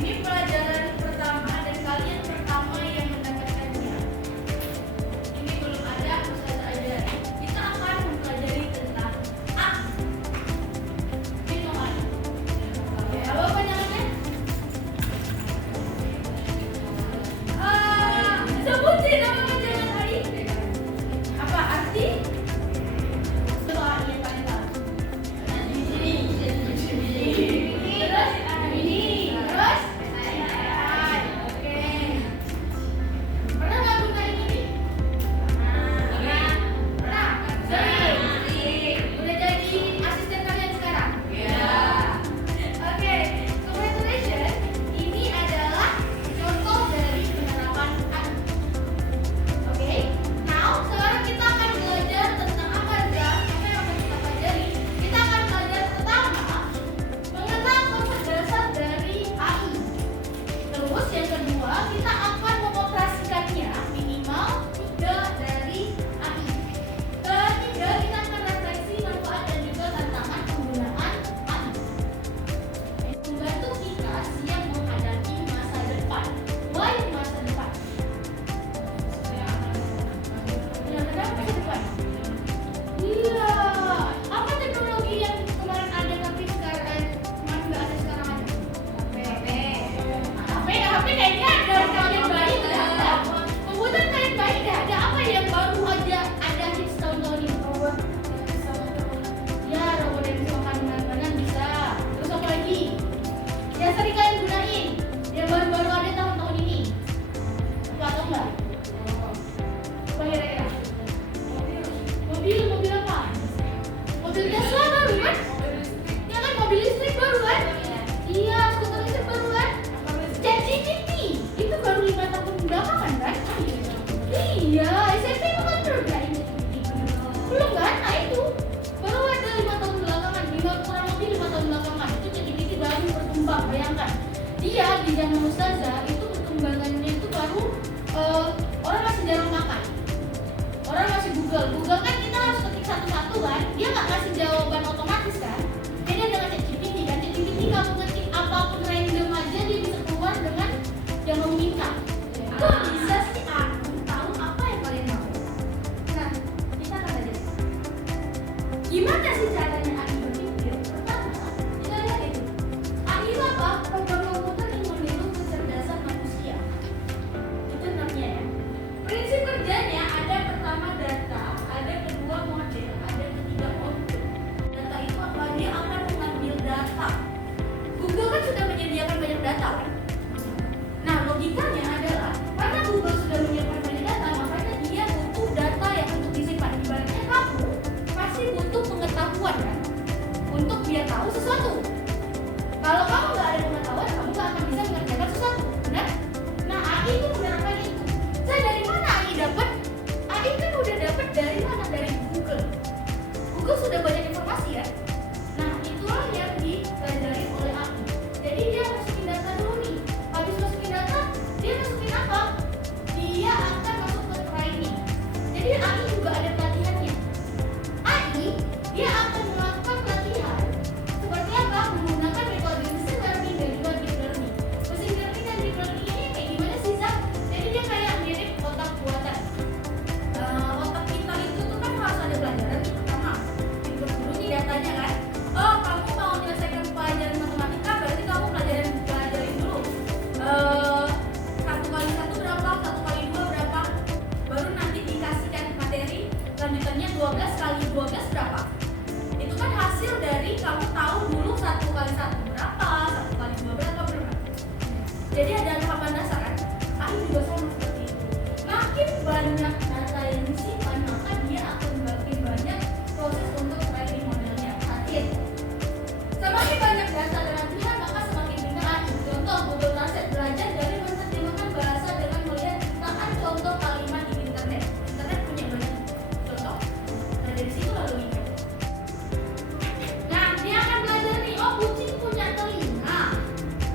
Ini pelajaran pertama dan kalian pertama yang mendapatkannya. Ini belum ada Ustazah ajari. Kita akan mempelajari tentang A. Ini A. Oke, apa panjangannya? Sebutin apa panjangan hari? Apa arti? Coba yang paling tahu. Terus ini, terus oke. Pernah nggak guna ini? Pernah. Udah jadi asisten kalian sekarang? Iya. Oke, congratulations. Ini adalah contoh dari penerapan AI. Oke, now sekarang kita akan belajar tentang apa aja? Apa yang akan kita pelajari? Kita akan belajar pertama mengenal konsep dasar dari AI. Terus yang kedua kita akan mengoperasikannya minimal 3 dari AI. Ketiga kita akan refleksi manfaat dan juga tantangan penggunaan AI. Membantu kita siap menghadapi masa depan. Why masa depan? Kenapa masa depan? Iya. Apa teknologi yang kemarin ada tapi sekarang kemarin nggak ada sekarang ada? HP kayaknya ada kalian bayi nggak ada. Komputer kalian bayi nggak ada. Apa yang baru aja ada hits tahun-tahun ini? Ya, robot yang bisa makan makanan bisa. Terus apa lagi? Yang sering kalian gunain, yang baru-baru ada tahun-tahun ini. Atau enggak? Apa kira-kira? Mobil apa? Mobil Tesla baru kan? Ya kan, mobil listrik baru kan? Iya, skuter listrik baru kan? ChatGPT itu baru 5 tahun belakangan kan? Iya, SMP itu kan baru guys. Belum kan? Nah itu baru ada 5 tahun belakangan, kurang lebih 5 tahun belakangan itu ChatGPT baru berkembang. Bayangkan, dia di zaman Ustazah itu perkembangannya itu baru orang masih jarang pakai. Orang masih Google kan kita harus ketik satu-satu kan, dia nggak kasih jawaban otomatis kan. Beda dengan ChatGPT kan, ChatGPT kamu ketik apapun random aja dia bisa keluar dengan yang kamu minta. Kok bisa sih aku tahu apa yang kalian mau? Nah, kita akan belajar. Gimana sih caranya AI berpikir? Pertama, kita lihat itu. AI itu apa? Program komputer yang meniru kecerdasan manusia. Itu namanya ya. Prinsip kerjanya ada pertama data, ada kedua model, ada ketiga output. Data itu apa? Dia akan mengambil data. Google kan sudah menyediakan banyak data kan? Nah, logikanya adalah karena Google sudah menyediakan banyak data, makanya dia butuh data yang untuk disimpan. Ibaratnya kamu pasti butuh pengetahuan kan? Untuk dia tahu sesuatu. Kalau kamu nggak ada pengetahuan, kamu nggak akan bisa mengerjakan sesuatu. Benar? Nah, AI itu menerapkan itu. Saya dari mana AI dapat? AI kan udah dapat dari mana? Dari Google. Google sudah banyak informasi ya. Nah, itulah yang dipelajari oleh AI. Jadi dia masukin data dulu nih. Habis masukin data, dia masukin apa? Dia akan masuk ke training. Jadi AI juga ada pelatihannya. AI dia akan melakukan pelatihan seperti apa? Menggunakan metode mesin learning dan juga deep learning. Mesin learning dan deep learning ini kayak gimana sih, Zak? Jadi dia kayak mirip otak buatan. Otak kita itu tuh kan harus ada pelajaran. Pertama, input dulu nih datanya kan. Oh, kamu mau menyelesaikan pelajaran matematika, berarti kamu pelajarin dulu. 1 kali 1 berapa? 1 kali 2 berapa? Baru nanti dikasihkan materi lanjutannya 12 kali 12 berapa? Itu kan hasil dari kamu tahu dulu 1 kali 1 berapa, 1 kali 2 berapa. Jadi ada tahapan dasar kan? AI juga sama seperti itu. Makin banyak data yang disimpan, maka dia akan makin banyak proses untuk training modelnya. Perhatiin. Semakin banyak data dan latihan, maka semakin pintar AI. Contoh, Google Translate belajar dari menerjemahkan bahasa dengan melihat jutaan contoh kalimat di internet. Internet punya banyak contoh. Nah, dari situ lalu logika. Nah, dia akan belajar nih, oh kucing punya telinga,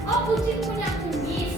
oh kucing punya kumis,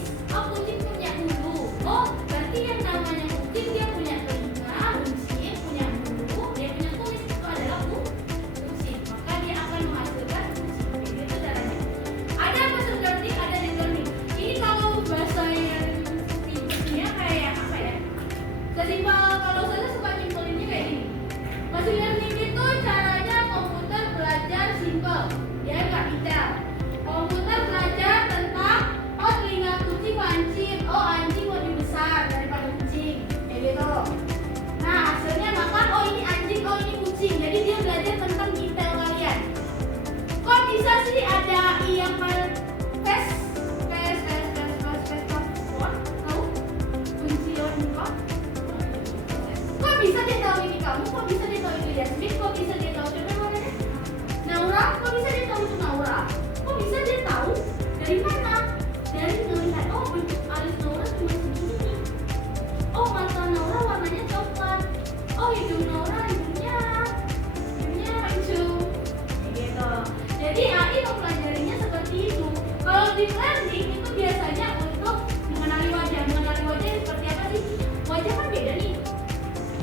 deep learning itu biasanya untuk mengenali wajah. Mengenali wajah seperti apa sih? Wajah kan beda nih.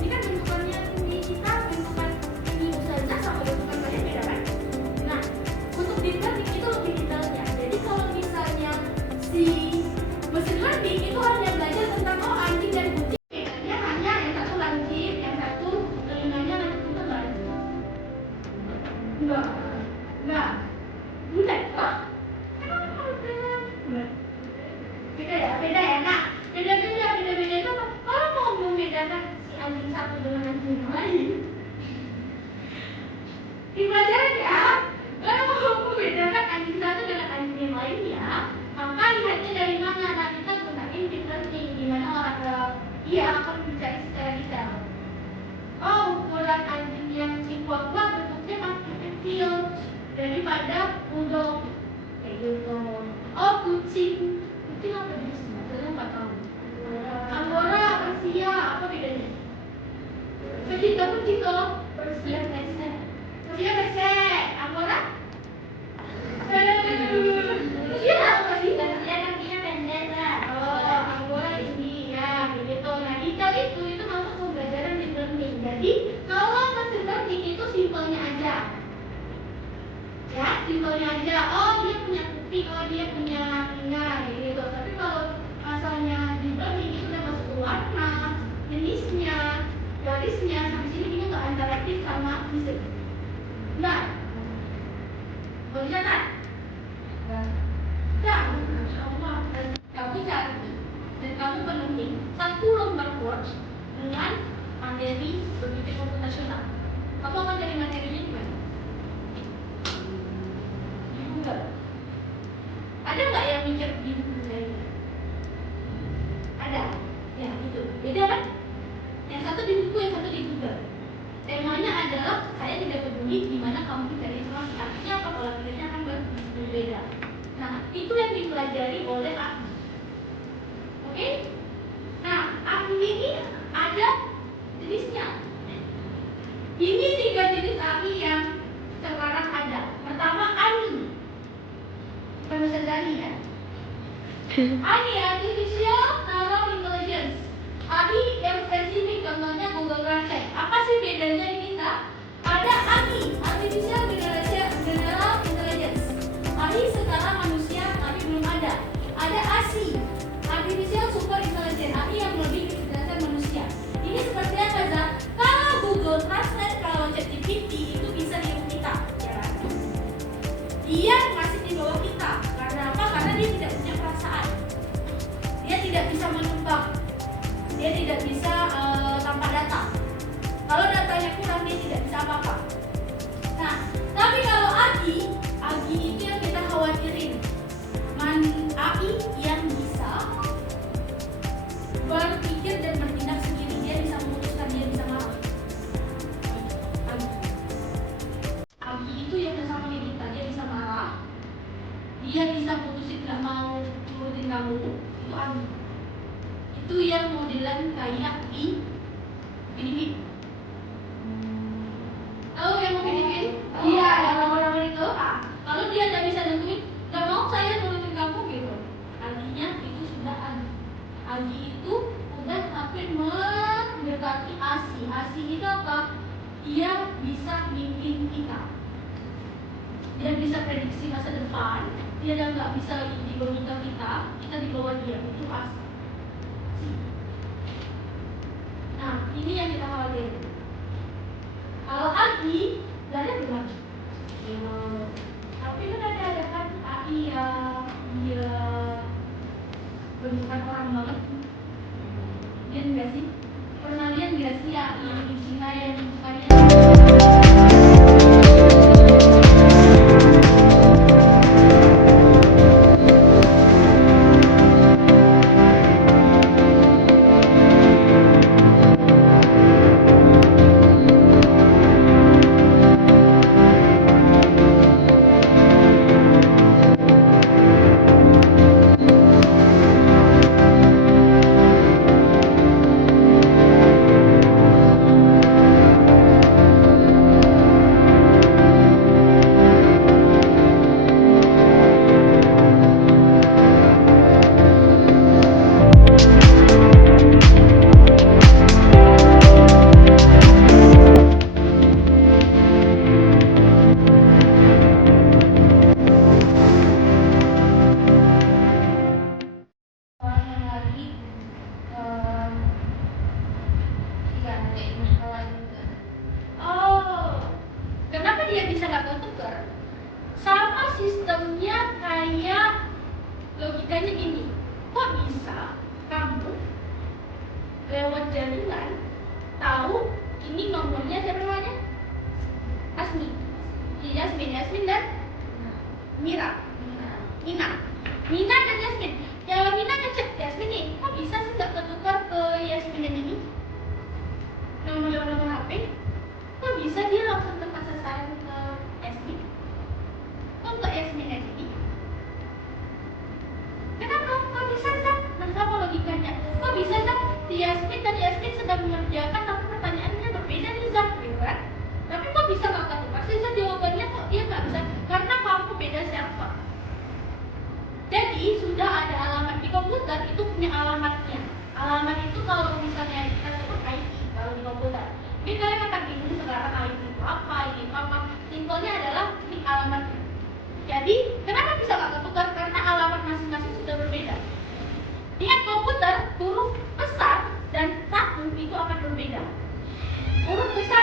Ini kan bentukannya di kita, bentukan di ustazah sama bentukan kalian beda kan? Nah, untuk deep learning itu lebih detailnya. Jadi kalau misalnya si mesin learning itu hanya belajar tentang anjing dan kucing. Dia hanya yang satu lancip, yang satu telinganya itu kan? Enggak. Bukan. Beda ya. Nah, beda itu apa? Kalau mau membedakan si anjing satu dengan anjing lain, di pelajaran ya. Kalau mau membedakan anjing satu dengan anjing yang lain ya, maka lihatnya dari mana? Nah, kita gunain deep learning, gimana dia akan mencari secara detail. Ukuran anjing yang chihuahua bentuknya makin kecil daripada bulldog kayak gitu. Kucing apa jenisnya? Saya nggak tahu. Angora, Persia, apa bedanya? Pecinta kucing loh. Persia besek. Angora? Persia apa sih? Persia kakinya pendek lah. Angora ini ya begitu. Nah, detail itu masuk pembelajaran deep learning. Jadi kalau mesin learning itu simpelnya aja. Ya, simpelnya aja. Dia punya kuping, dia punya telinga gitu. Tapi kalau asalnya deep learning itu udah masuk ke warna, jenisnya, garisnya, sampai sini kita nggak interaktif sama mesin. Nah, mau dicatat? Enggak, Masya Allah. Kamu cari dan kamu penuhi satu lembar Word dengan materi begitu komputasional. Kamu akan cari materinya di mana? Di Google. Ada nggak yang mikir di Google? Ada? Ya, itu. Beda kan? Yang satu di buku, yang satu di Google. Temanya adalah saya tidak peduli di mana kamu mencari informasi. Artinya apa? Pola pikirnya akan berbeda. Nah, itu yang dipelajari oleh ahli. Oke? Nah, ahli ini ada jenisnya. Ini 3 jenis ahli yang sekarang ada. Pertama, ahli. Bukan bahasa Dani ya. AI Artificial Neural Intelligence. AI yang spesifik contohnya Google Translate. Apa sih bedanya di kita? Ada AI Artificial General Intelligence. AI skala manusia tapi belum ada. Ada ASI Artificial Super Intelligence. AI yang lebih kecerdasan manusia. Ini seperti apa, Zah? Kalau Google Translate, kalau ChatGPT itu bisa niru kita, ya kan? Dia masih di bawah kita. Karena apa? Karena dia tidak punya perasaan. Dia tidak bisa menebak. Dia tidak bisa tanpa data. Kalau datanya kurang, dia tidak bisa apa-apa. Nah, tapi kalau AI itu yang kita khawatirin. AI yang bisa berpikir dan bertindak sendiri. Dia bisa memutuskan, dia bisa marah. AI itu yang sama dengan kita. Dia bisa marah. Dia bisa putusin nggak mau nurutin kamu. Itu AI. Itu yang modelan kayak di Filipina. Tahu yang Filipina? Iya, yang orang-orang itu. Kalau dia tidak bisa nentuin, nggak mau saya nurutin kamu gitu. Artinya itu sudah AI. AI itu udah hampir mendekati ASI. ASI itu apa? Dia bisa mimpin kita. Dia bisa prediksi masa depan. Dia nggak bisa lagi di bawah kita di bawah dia. Itu ASI. Nah, ini yang kita khawatir. Kalau AI, nggak ada gimana? Tapi kan ada kan AI yang dia bentukan orang banget. Lihat nggak sih? Pernah lihat nggak sih AI di Cina yang bentukannya? logikanya gini, kok bisa kamu lewat jaringan tahu ini nomornya siapa namanya? Asmi, Yasmin dan Mira, Mina dan Yasmin. Ya Mina ngecek Yasmin nih, kok bisa sih nggak ketukar ke Yasmin yang ini? Nomor HP, kok bisa dia langsung tepat sasaran ke Yasmin? Kok nggak Yasmin aja nih? Kenapa? Kok bisa sih? Nah, apa logikanya? Kok bisa sih? Si Yasmin dan Yasmin sedang mengerjakan tapi pertanyaannya berbeda nih Zak, gitu kan? Tapi kok bisa nggak ketukar sih? Jawabannya kok dia nggak bisa? Karena kamu beda server. Jadi sudah ada alamat di komputer itu punya alamatnya. Alamat itu kalau misalnya kita sebut IP kalau di komputer. Ini kalian akan bingung sekarang IP itu apa, ini apa. Simpelnya adalah ini alamatnya. Jadi kenapa bisa nggak ketukar? Karena alamat masing-masing sudah berbeda. Ingat komputer huruf besar dan satu itu akan berbeda. Huruf besar